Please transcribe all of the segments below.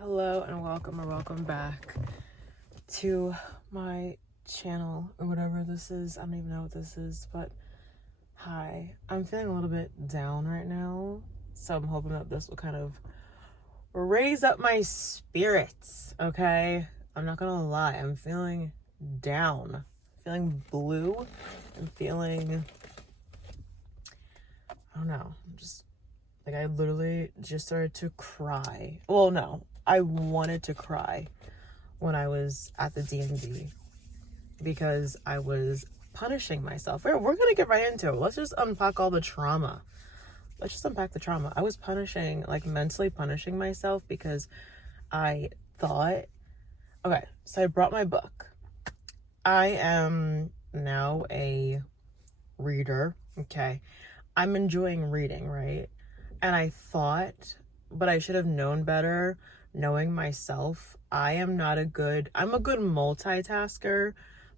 Hello and welcome back to my channel or whatever this is. I don't even know what this is, but hi. I'm feeling a little bit down right now, so I'm hoping that this will kind of raise up my spirits, okay? I'm not gonna lie, I'm feeling down, feeling blue, and feeling, I don't know, I'm just like, I literally just started to cry. Well, no, I wanted to cry when I was at the DMV because I was punishing myself. We're gonna get right into it. Let's just unpack all the trauma. Let's just unpack the trauma. I was punishing, like mentally punishing myself because I thought, okay, so I brought my book. I am now a reader, okay? I'm enjoying reading, right? And I thought, but I should have known better, knowing myself. I'm a good multitasker,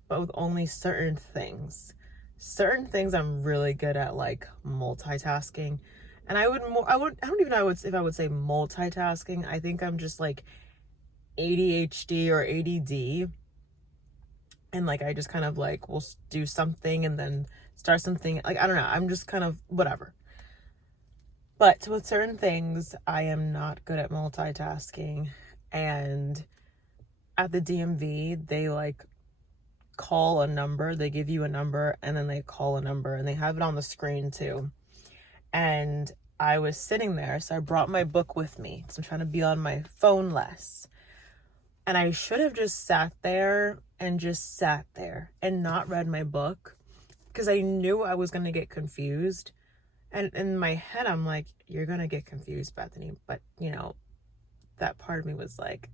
but with only certain things. Certain things I'm really good at, like multitasking. And I don't even know if I would say multitasking. I think I'm just like ADHD or ADD. And like, I just kind of like will do something and then start something. Like, I don't know. I'm just kind of whatever. But with certain things, I am not good at multitasking. And at the DMV, they like call a number, they give you a number, and then they call a number, and they have it on the screen too. And I was sitting there, so I brought my book with me, because I'm trying to be on my phone less. And I should have just sat there and not read my book, because I knew I was going to get confused. And in my head, I'm like, you're going to get confused, Bethany. But, you know, that part of me was like,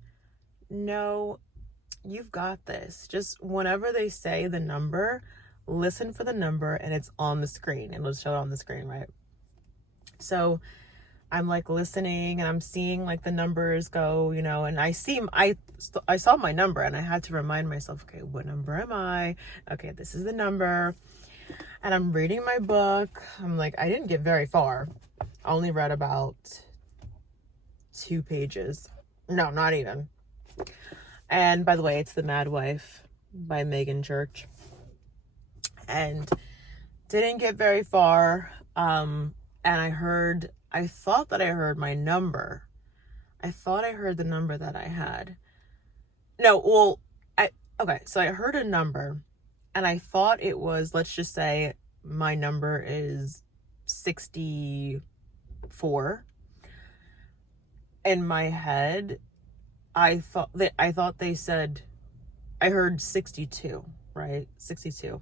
no, you've got this. Just whenever they say the number, listen for the number and it's on the screen. It'll show it on the screen, right? So I'm like listening and I'm seeing like the numbers go, you know, and I saw my number and I had to remind myself, okay, what number am I? Okay, this is the number. And I'm reading my book. I'm like, I didn't get very far. I only read about 2 pages. No, not even. And by the way, it's The Mad Wife by Megan Church. And didn't get very far. And I thought that I heard my number. I thought I heard the number that I had. No, well, so I heard a number. And I thought it was, let's just say my number is 64. In my head, I thought they said, I heard 62, right? 62.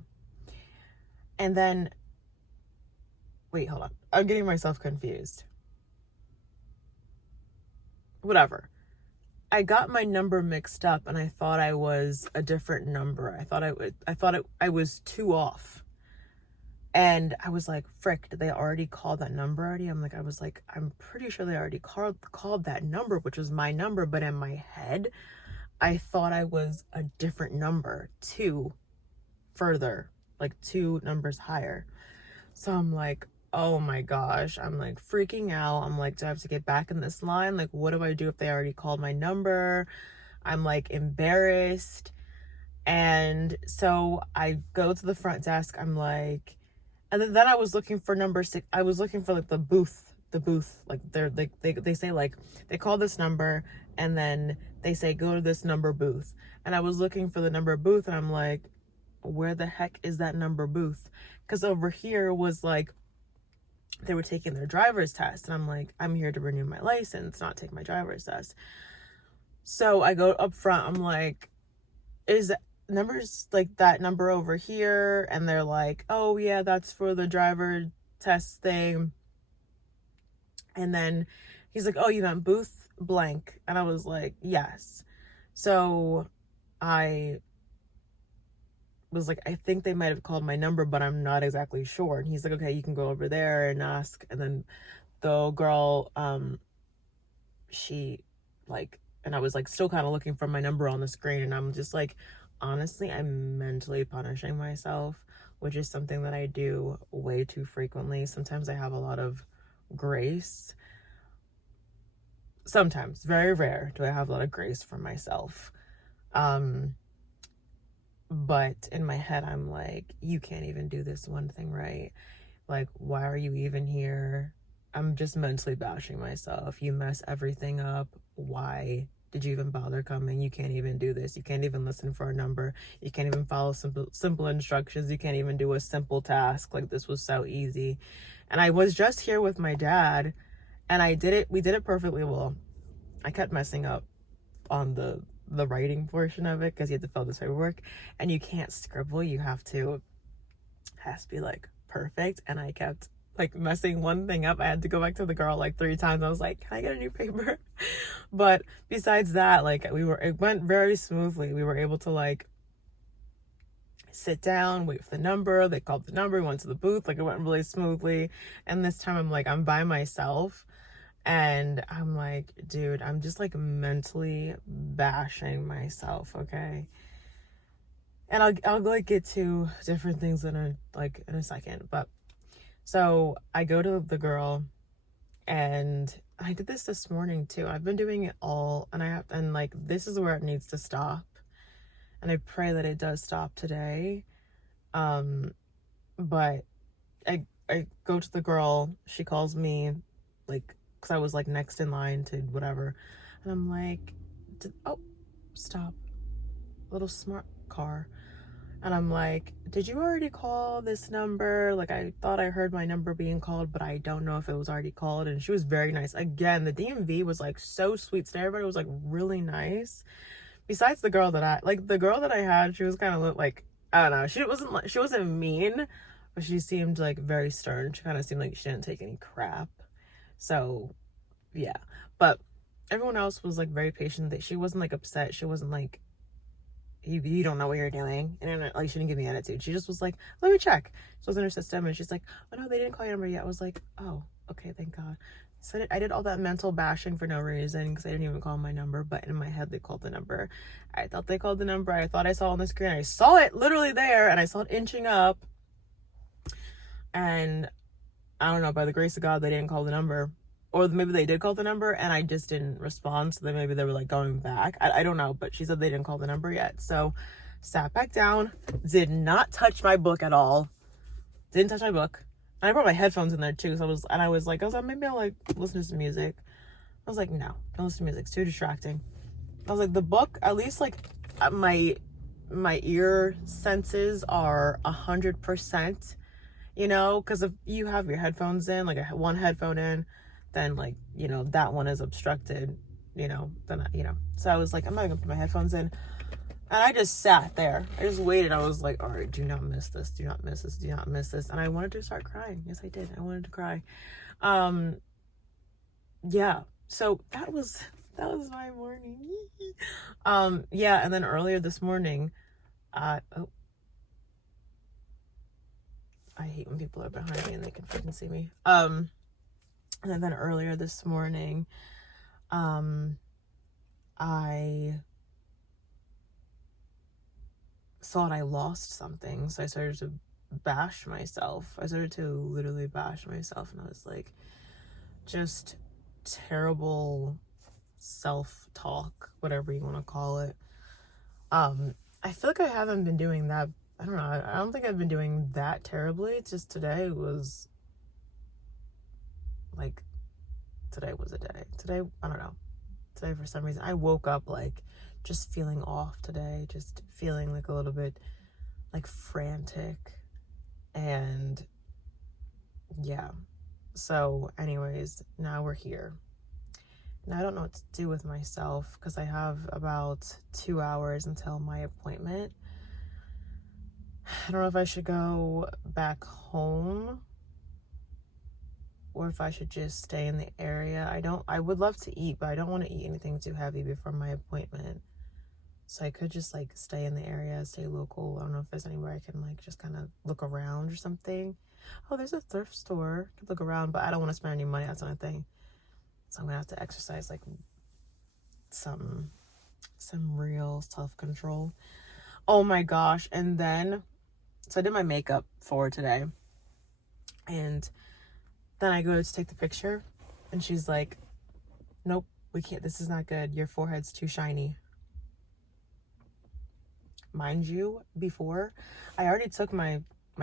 And then, wait, hold on. I'm getting myself confused. Whatever. I got my number mixed up and I thought I was a different number. I was 2 off. And I was like, frick, did they already call that number already? I'm pretty sure they already called that number, which was my number. But in my head, I thought I was a different number, 2 further, like 2 numbers higher. So I'm like, oh my gosh, I'm like freaking out. I'm like, do I have to get back in this line? Like, what do I do if they already called my number? I'm like embarrassed. And so I go to the front desk. I'm like, and then I was looking for number 6. I was looking for like the booth, like they say like, they call this number and then they say, go to this number booth. And I was looking for the number booth and I'm like, where the heck is that number booth? Because over here was like, they were taking their driver's test. And I'm like, I'm here to renew my license, not take my driver's test. So I go up front. I'm like, is numbers like that number over here? And they're like, oh yeah, that's for the driver test thing. And then he's like, oh, you meant booth blank? And I was like, yes. So I was like, I think they might have called my number, but I'm not exactly sure. And he's like, okay, you can go over there and ask. And then the girl, she like, and I was like still kind of looking for my number on the screen. And I'm just like, honestly, I'm mentally punishing myself, which is something that I do way too frequently. Sometimes I have a lot of grace. sometimes, very rare, do I have a lot of grace for myself. But in my head, I'm like, you can't even do this one thing right. Like, why are you even here? I'm just mentally bashing myself. You mess everything up. Why did you even bother coming? You can't even do this. You can't even listen for a number. You can't even follow simple instructions. You can't even do a simple task. Like, this was so easy. And I was just here with my dad, and we did it perfectly well. I kept messing up on the writing portion of it because you have to fill this paperwork, and you can't scribble. You have to, has to be like perfect. And I kept like messing one thing up. I had to go back to the girl like 3 times. I was like, can I get a new paper? But besides that, like, it went very smoothly. We were able to like sit down, wait for the number. They called the number, we went to the booth. Like, it went really smoothly. And this time I'm like, I'm by myself, and I'm like, dude, I'm just like mentally bashing myself, okay? And I'll like get to different things in a second. But so I go to the girl, and I did this morning too. I've been doing it all, and like, this is where it needs to stop. And I pray that it does stop today. But I go to the girl, she calls me, like, because I was like next in line to whatever. And I'm like, oh, stop. Little smart car. And I'm like, did you already call this number? Like, I thought I heard my number being called, but I don't know if it was already called. And she was very nice. Again, the DMV was like so sweet today. Everybody was like really nice. Besides the girl that I had, she was kind of like, I don't know. She wasn't mean, but she seemed like very stern. She kind of seemed like she didn't take any crap. So, yeah. But everyone else was like very patient. That she wasn't like upset. She wasn't like, you don't know what you're doing. And like, she didn't give me attitude. She just was like, let me check. She was in her system, and she's like, oh no, they didn't call your number yet. I was like, oh, okay, thank God. So I did all that mental bashing for no reason, because I didn't even call my number. But in my head, they called the number. I thought they called the number. I thought I saw it on the screen. I saw it literally there, and I saw it inching up. And I don't know, by the grace of God, they didn't call the number. Or maybe they did call the number and I just didn't respond. So then maybe they were like going back. I don't know, but she said they didn't call the number yet. So sat back down, did not touch my book at all. Didn't touch my book. And I brought my headphones in there too. So I was like, maybe I'll like listen to some music. I was like, no, don't listen to music. It's too distracting. I was like, the book, at least like my ear senses are 100%, you know, because if you have your headphones in, like one headphone in, then like, you know, that one is obstructed, you know, then, you know. So I was like, I'm not gonna put my headphones in. And I just sat there. I just waited. I was like, all right, do not miss this. Do not miss this. Do not miss this. And I wanted to start crying. Yes, I did. I wanted to cry. Yeah. So that was my morning. Yeah. And then earlier this morning, I hate when people are behind me and they can freaking see me. And then earlier this morning, I thought I lost something. So I started to bash myself. I started to literally bash myself. And I was like, just terrible self-talk, whatever you want to call it. I feel like I haven't been doing that. I don't know. I don't think I've been doing that terribly. It's just today was a day. Today, I don't know. Today, for some reason, I woke up like just feeling off today, just feeling like a little bit like frantic. And yeah. So anyways, now we're here. Now I don't know what to do with myself because I have about 2 hours until my appointment. I don't know if I should go back home or if I should just stay in the area. I would love to eat, but I don't want to eat anything too heavy before my appointment. So I could just like stay in the area, stay local. I don't know if there's anywhere I can like just kind of look around or something. Oh, there's a thrift store. I could look around, but I don't want to spend any money. That's not a thing. So I'm gonna have to exercise like some real self-control. Oh my gosh. And then, so I did my makeup for today. And then I go to take the picture and she's like, nope, We can't, this is not good. Your forehead's too shiny. Mind you, before, I already took my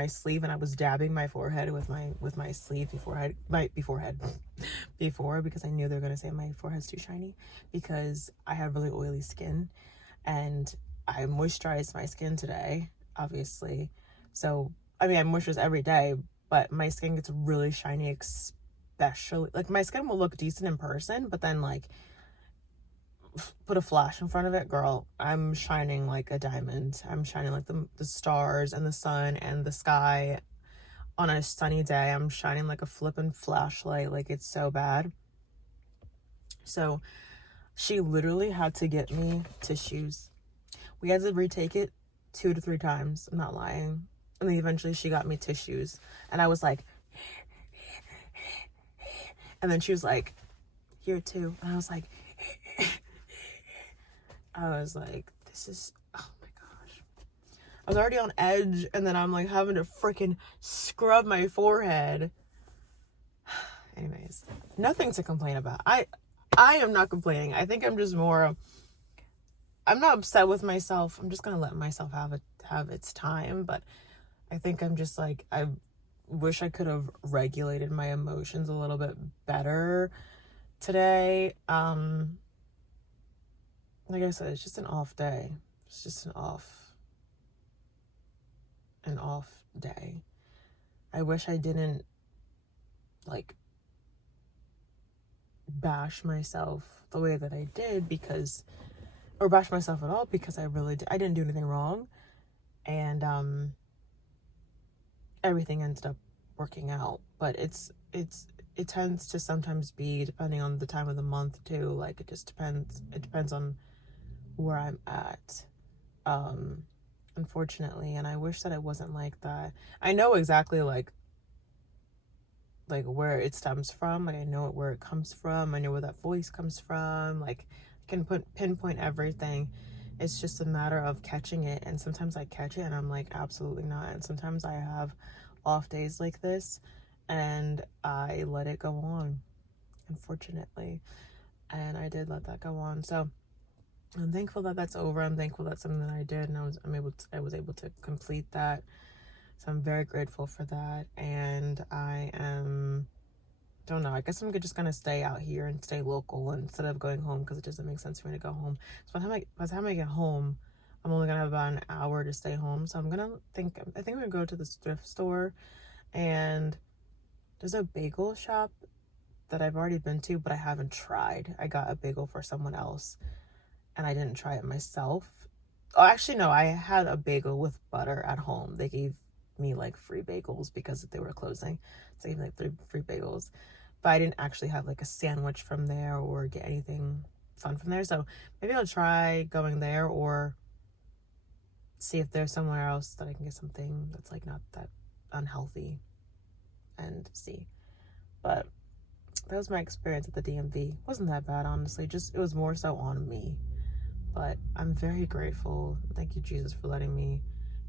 sleeve and I was dabbing my forehead with my sleeve before, because I knew they were going to say my forehead's too shiny, because I have really oily skin and I moisturized my skin today, obviously. So, I mean, I moisturize every day, but my skin gets really shiny, especially, like, my skin will look decent in person, but then, like, put a flash in front of it, girl, I'm shining like a diamond. I'm shining like the stars and the sun and the sky on a sunny day. I'm shining like a flippin' flashlight. Like, it's so bad. So she literally had to get me tissues. We had to retake it 2 to 3 times. I'm not lying. And then eventually she got me tissues. And I was like, and then she was like, here too. And I was like, this is, oh my gosh. I was already on edge, and then I'm like having to freaking scrub my forehead. Anyways, nothing to complain about. I am not complaining. I think I'm just more, I'm not upset with myself. I'm just gonna let myself have its time. But I think I'm just like, I wish I could have regulated my emotions a little bit better today. Like I said, it's just an off day. It's just an off day. I wish I didn't, like, bash myself the way that I did, because, or bash myself at all, because I didn't do anything wrong. And everything ended up working out. But it tends to sometimes be, depending on the time of the month too, like, it just depends. It depends on where I'm at, unfortunately. And I wish that it wasn't like that. I know exactly like where it stems from. Like, I know where it comes from. I know where that voice comes from. Like, I can pinpoint everything. It's just a matter of catching it. And sometimes I catch it and I'm like, absolutely not. And sometimes I have off days like this and I let it go on, unfortunately. And I did let that go on. So I'm thankful that that's over. I'm thankful that's something that I did, and I was able to complete that. So I'm very grateful for that. And don't know, I guess I'm just gonna stay out here and stay local instead of going home, because it doesn't make sense for me to go home. So by the time I get home, I'm only gonna have about an hour to stay home. So I think I'm gonna go to the thrift store, and there's a bagel shop that I've already been to, but I haven't tried. I got a bagel for someone else and I didn't try it myself. Oh, actually, no, I had a bagel with butter at home. They gave me like free bagels because they were closing. So they gave me like 3 free bagels. But I didn't actually have like a sandwich from there or get anything fun from there. So maybe I'll try going there, or see if there's somewhere else that I can get something that's like not that unhealthy and see. But that was my experience at the DMV. Wasn't that bad, honestly. Just, it was more so on me. But I'm very grateful. Thank you, Jesus, for letting me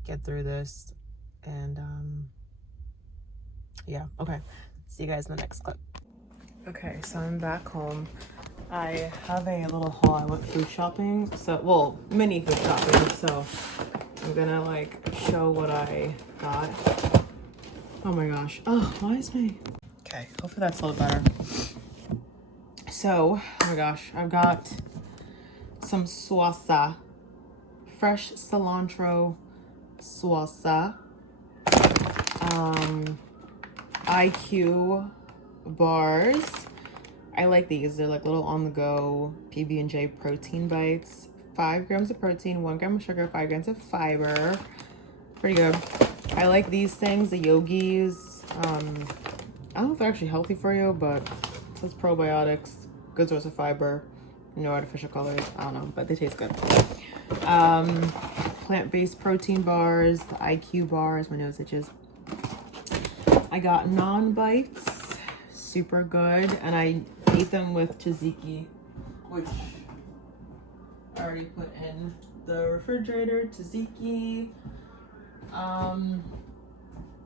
get through this. And yeah, okay. See you guys in the next clip. Okay, so I'm back home. I have a little haul. I went food shopping. So, well, mini food shopping. So I'm gonna like show what I got. Oh my gosh. Oh, why is my... Okay, hopefully that's a little better. So, oh my gosh, I've got some salsa, fresh cilantro salsa, IQ bars. I like these. They're like little on-the-go PB&J protein bites. 5 grams of protein, 1 gram of sugar, 5 grams of fiber. Pretty good. I like these things, the yogis. I don't know if they're actually healthy for you, but it says probiotics, good source of fiber, no artificial colors. I don't know, but they taste good. Plant-based protein bars, the IQ bars, my nose itches. I got non-bites, super good, and I ate them with tzatziki, which I already put in the refrigerator. Tzatziki.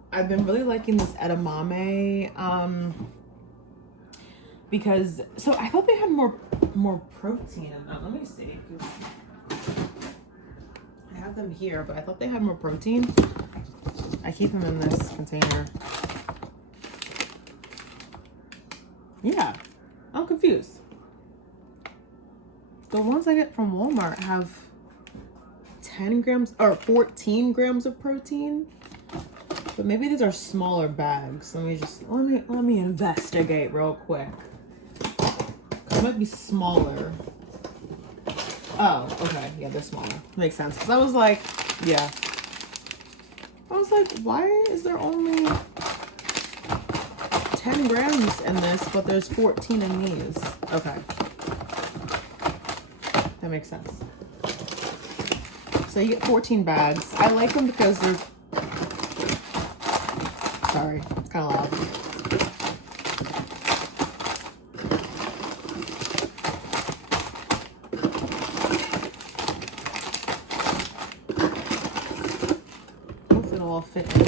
I've been really liking this edamame, because, so I thought they had more more protein in them. Let me see. I have them here, but I thought they had more protein. I keep them in this container. Yeah, I'm confused. The ones I get from Walmart have 10 grams or 14 grams of protein, but maybe these are smaller bags. Let me investigate real quick. It might be smaller. Oh, okay. Yeah, they're smaller. Makes sense. Because I was like, yeah. I was like, why is there only 10 grams in this, but there's 14 in these? Okay. That makes sense. So you get 14 bags. I like them because they're... Sorry, it's kind of loud. Fit in.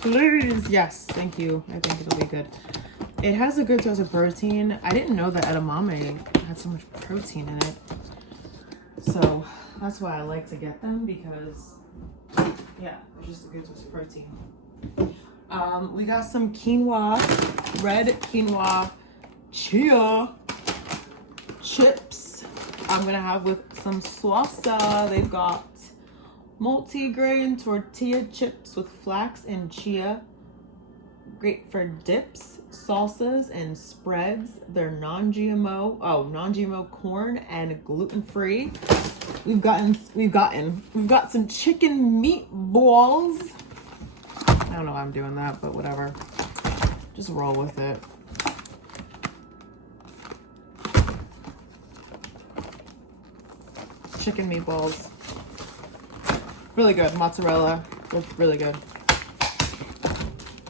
So there it is. Yes, thank you. I think it'll be good. It has a good source of protein. I didn't know that edamame had so much protein in it. So that's why I like to get them, because yeah, it's just a good source of protein. We got some quinoa, red quinoa chia chips. I'm gonna have with some salsa. They've got multi-grain tortilla chips with flax and chia. Great for dips, salsas, and spreads. They're non-GMO corn and gluten-free. We've got some chicken meatballs. I don't know why I'm doing that, but whatever. Just roll with it. Chicken meatballs. Really good. Mozzarella. They're really good.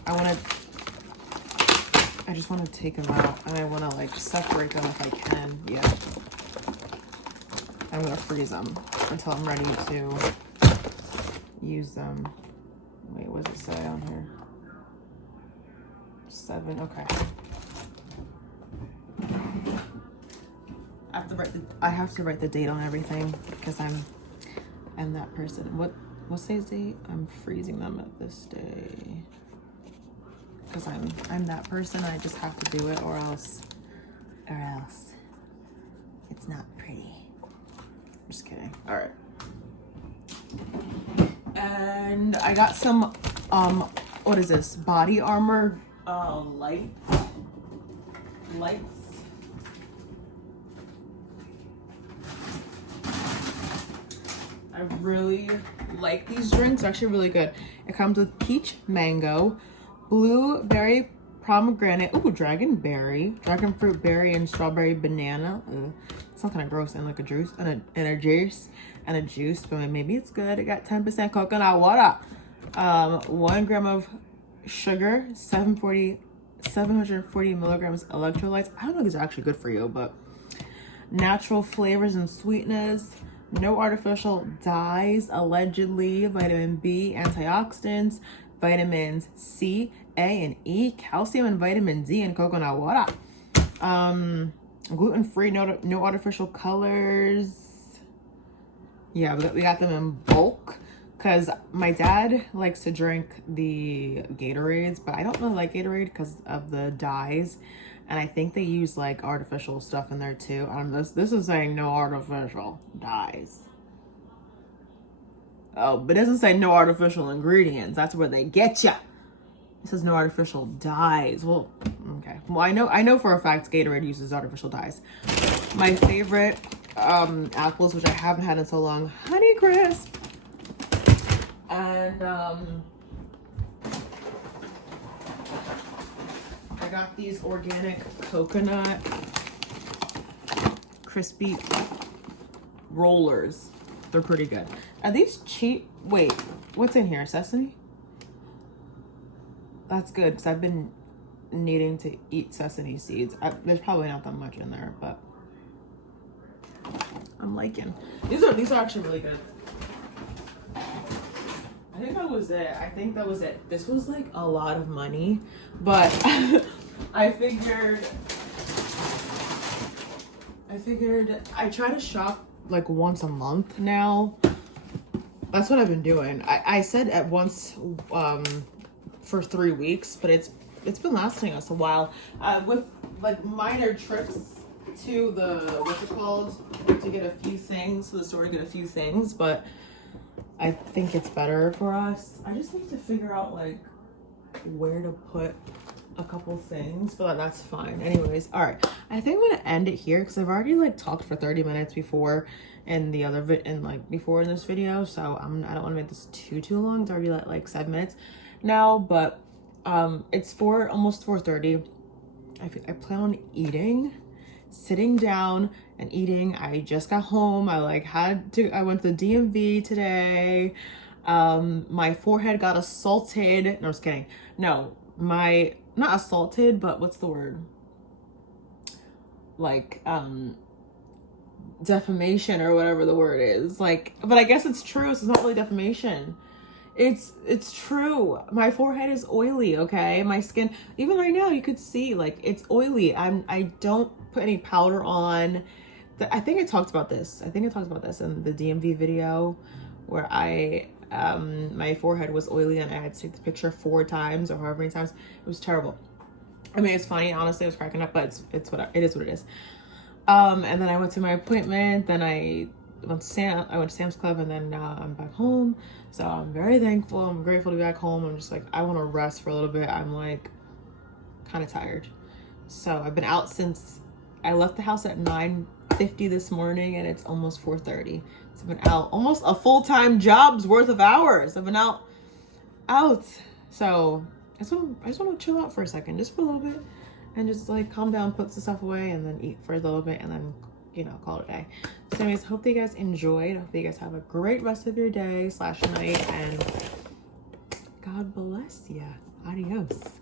I just want to take them out, and I want to like separate them if I can. Yeah. I'm going to freeze them until I'm ready to use them. Wait, what does it say on here? 7. Okay. I have to write the date on everything, because I'm that person. What's today's date? I'm freezing them at this day, because I'm that person. I just have to do it, or else it's not pretty. Just kidding. All right. And I got some what is this? Body Armor lights. I really like these drinks. They're actually really good. It comes with peach mango, blueberry pomegranate, dragon fruit berry, and strawberry banana. It's not kind of gross, and like a juice and a juice, but maybe it's good. It got 10% coconut water, 1 gram of sugar, 740 milligrams electrolytes. I don't know if these are actually good for you, but natural flavors and sweetness. No artificial dyes, allegedly. Vitamin B, antioxidants, vitamins C, A, and E, calcium, and vitamin D in coconut water. Gluten-free, no artificial colors. Yeah, we got them in bulk, because my dad likes to drink the Gatorades, but I don't really like Gatorade because of the dyes. And I think they use like artificial stuff in there too. This is saying no artificial dyes. Oh, but it doesn't say no artificial ingredients. That's where they get ya. It says no artificial dyes. Well, okay. Well, I know for a fact Gatorade uses artificial dyes. My favorite apples, which I haven't had in so long, Honey Crisp. And I got these organic coconut crispy rollers. They're pretty good. Are these cheap? Wait, what's in here? Sesame? That's good, because I've been needing to eat sesame seeds. There's probably not that much in there, but I'm liking. These are actually really good. I think that was it. This was like a lot of money, but I figured I figured I try to shop like once a month now. That's what I've been doing. I said at once for 3 weeks, but it's been lasting us a while. With like minor trips to the what's it called, to get a few things, to the store to get a few things, but I think it's better for us. I just need to figure out like where to put a couple things, but that's fine. Anyways, all right, I think I'm gonna end it here because I've already like talked for 30 minutes before in the other before in this video, so I don't want to make this too long. It's already like 7 minutes now, but it's almost 4:30. I plan on sitting down and eating. I just got home. I went to the DMV today. My forehead got assaulted. No, I'm just kidding. No, not assaulted, but what's the word? Like, defamation or whatever the word is. Like, but I guess it's true, so it's not really defamation. It's true. My forehead is oily, okay? My skin, even right now, you could see, like, it's oily. I don't put any powder on. I think I talked about this. in the DMV video where my forehead was oily and I had to take the picture 4 times or however many times. It was terrible. I mean, it's funny. Honestly, I was cracking up, but it is what it is. And then I went to my appointment. Then I went to Sam's Club, and then now I'm back home. So I'm very thankful. I'm grateful to be back home. I'm just like, I want to rest for a little bit. I'm like kind of tired. So I've been out since I left the house at 9:50 this morning, and it's almost 4:30. So I've been out almost a full-time job's worth of hours. I've been out. So I just want to chill out for a second, just for a little bit, and just like calm down, put the stuff away, and then eat for a little bit, and then, you know, call it a day. So anyways, hope that you guys enjoyed. Hope that you guys have a great rest of your day / night, and God bless ya. Adios.